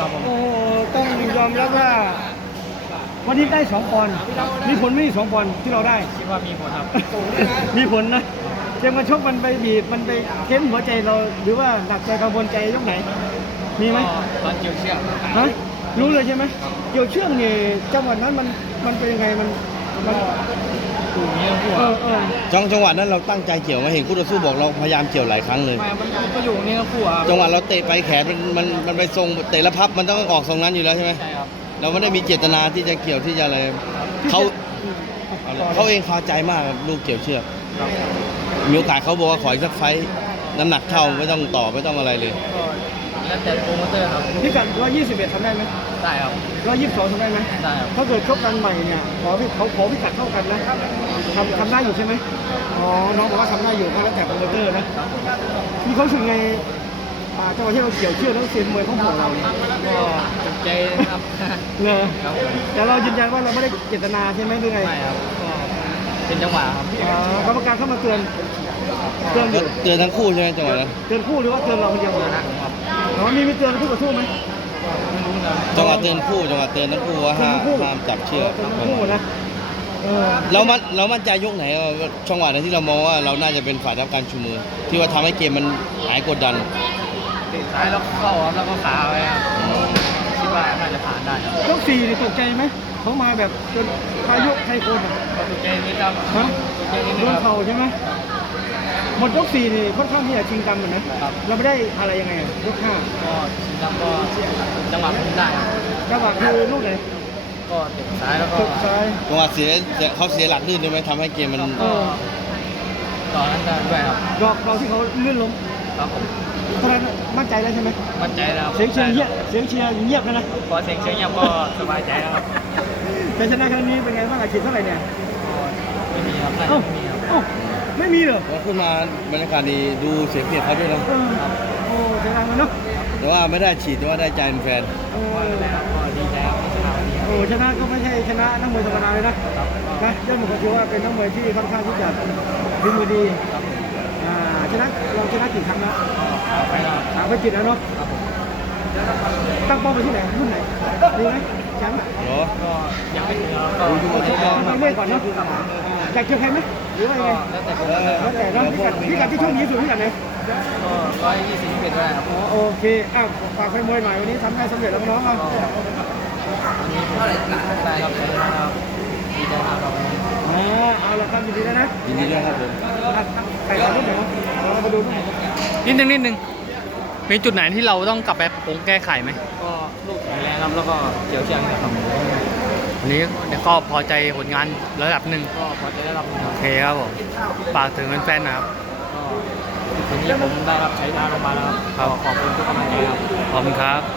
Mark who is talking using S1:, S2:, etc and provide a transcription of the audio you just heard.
S1: ครับผม
S2: โอ้ต้องยอมรับว่าวันนี้ได้2 ปอนด์มีผลไหม่2 ปอนด์ที่เราได้
S1: คิดว่ามีผลครับ
S2: มีผลนะเกมการชกมันไปบีบมันไปเค้นหัวใจเราหรือว่าหนักใจกังวลใจยกไหน มีไหม
S1: ตอนเกี่ยวเชือก
S2: ฮะรู้เลยใช่ไหมเกี่ยวเชือกนี่จังหวะนั้นมันเป็นยังไงมัน
S1: ถูกนี้ทั้งคู่
S2: เออ
S3: จังหวะนั้นเราตั้งใจเกี่ยวมาเห็นคู่ต่อสู้บอกเราพยายามเกี่ยวหลายครั้งเลย
S1: ไม่มันก็อยู่นี่ทั้งคู่ครับ
S3: จังหวะเราเตะไปแขนมันไปทรงเตะแล้วพับมันต้องออกทรงนั้นอยู่แล้วใช่ไหม
S1: ใช่ครับ
S3: เราไม่ได้มีเจตนาที่จะเกี่ยวที่จะอะไรเขาเองพอใจมากกับลูกเกี่ยวเชือกมีโอกาสเขาบอกว่าขออีกสักไฟต์น้ำหนักเท่าไม่ต้องต่อไม่ต้องอะไรเลย
S1: ก็แล้วแต่โปรโมเตอร์ครับ
S2: พิกัด121ทำได้ไหม
S1: ได้ครับ
S2: 122ทำได้ไหม
S1: ได้ครับ
S2: ถ้าเกิดชกกันใหม่เนี่ยเขาขอพิกัดเท่ากันนะทำได้อยู่ใช่ไหมอ๋อน้องบอกว่าทำได้อยู่ก็แล้วแต่โปรโมเตอร์นะมีเขาสึกไงจังหวะที่เราเกี่ยวเชือกแล้วเซียนมวยเขาห่วงเราเนี่ย
S1: ก็ตกใจนะครับ
S2: เนอะ
S1: ครับผม
S2: แต่เรายืนยันว่าเราไม่ได้เจตนาใช่ไหมหรือไง
S1: ไม่ครับก็เป็นจังหวะครับ
S2: กรรมการเข้ามาเตือนอ
S3: ก็
S2: ยู่
S3: เตือนทั้งคู่ใช่ไหมจังหวะนั้น
S2: เตือนคู่หรือว่าเตือนเราคนเดียว
S1: นะครับผมครับ
S2: อ๋อมีเตือนคู่ต่อสู้ไหม
S1: ไม่รู้นะ
S3: จังหวะเตือนคู่จังหวะเตือนทั้งคู่ว่าห้ามจับเชือก
S2: เตือนคู่นะเออ
S3: เรามั่นใจยกไหนจังหวะนั้นที่เรามองว่าเราน่าจะเป็นฝ่ายรับการชูมือ ที่ว่าทำให้เกมมันหายกดดัน
S1: เตะซ้ายแล้วเข้าครับแล้วก็ขาไว้ครับคิดว่าน่าจะผ่านได้ครับ
S2: ยก4นี่ตกใจไหมเขามาแบบจนพายุไทยโคนอ่ะ
S1: ก็ตกใจนิดครับ
S2: ฮะ
S1: ตกใจนิด
S2: โด
S1: นึง
S2: น
S1: ครับ
S2: เข่าใช่ไหมหมดยก4นี่ค่อนข้างที่จะชิงกันเหมือนนะครับ เราไม่ได้อะไรยังไงอะยก5
S1: ก็ชิงดำก็จังหวะคุมได้ครับ
S2: จังหวะคือลูกไหน
S1: ก็เตะซ้ายแล้วก็
S2: ตกซ้าย
S3: จังหวะเขาเสียหลักลื่นใช่ไหมทำให้เกมมัน
S2: เออ
S1: ต่อนั้นได้ด้วยครับ
S2: ดอกเราที่เขาลื่นล้ม
S1: ครับผม
S2: ตอนนั้นมั่นใจแล้วใช่ไหม
S1: มั่นใจแล้วครับ
S2: เสียงเชียร์เงียบเสียงเชียร์เงียบนะ
S1: พอเสียงเชียร์เงียบก็สบายใจแล้วครับ
S2: แต่ชนะครั้งนี้เป็นไงบ้างอาชีพเท่าไหร่เนี่ย
S1: ก็ไม่มีครับน่าจะ
S2: เอ้า
S1: ไม่มีครับ
S2: เอ้าไม่มีเหรอ
S3: แล้วขึ้นมาบรรยากาศดีดูเสียเปรียบเขาด้วยนะ
S2: เออโอ้เสียดายมันเนาะ
S3: แต่ว่าไม่ได้ฉีดแต่ว่าได้ใจแฟน
S2: เออ
S1: แล้วก็ดีใจครับที่ชนะวันนี้ครับ
S2: โอ้ชนะก็ไม่ใช่ชนะนักมวยธรรมดาเลยนะนะยอดมวยผมถือว่าเป็นนักมวยที่ค่อนข้างที่จะดีมือดี
S1: ครับผม
S2: ชนะเราชนะกี่ครั้งแล้ว
S1: ก็เอาไปแล้วครับ
S2: 3 ไฟล์ติดแล้วเนาะ
S1: ครับผม
S2: ตั้งเป้าไปที่ไหนรุ่นไหนดีไหมแชมป์
S3: ๆเหรอ
S1: ก็ยังไม่ถึงครับก็
S2: เรื่อยๆก่อนเนาะอยากเจอใครไหมหรือว่ายังไง
S1: แล้วแต่ผม
S2: แล้วแต่เนาะพิกัดที่โชคดีที่สุดพิกัดไหน
S1: ก็120เป็นได้ครับ
S2: อ๋อโอเคอ้าวฝากแฟนมวยหน่อยวันนี้ทำได้สำเร็จแล้วน้องๆอ่ะ
S1: วันนี้ผมได้ครับชนะครับดีใจมากครับวันนี้
S2: เอาละครับยินดีนะ
S3: ยินดีด้วยครับผม
S2: ใครขอรูปหน่อยเรามาดูรูปหน่อย
S4: นิดนึงมีจุดไหนที่เราต้องกลับไปปรับปรุงแก้ไขไหม
S1: ก็ลูกแข็งแรงครับแล้วก็เกี่ยวเชือกครับ
S4: วันนี้ก็พอใจผลงานระดับหนึ่ง
S1: ก็พอจะได้รับ
S4: โอเคครับผมฝากถึงแฟนๆหนะครับ
S1: ก็วันนี้ผมได้รับใช้ชนะลงมาแล้วครับก็ขอบคุณทุกกำลังใจครับ
S4: ขอบคุณครับ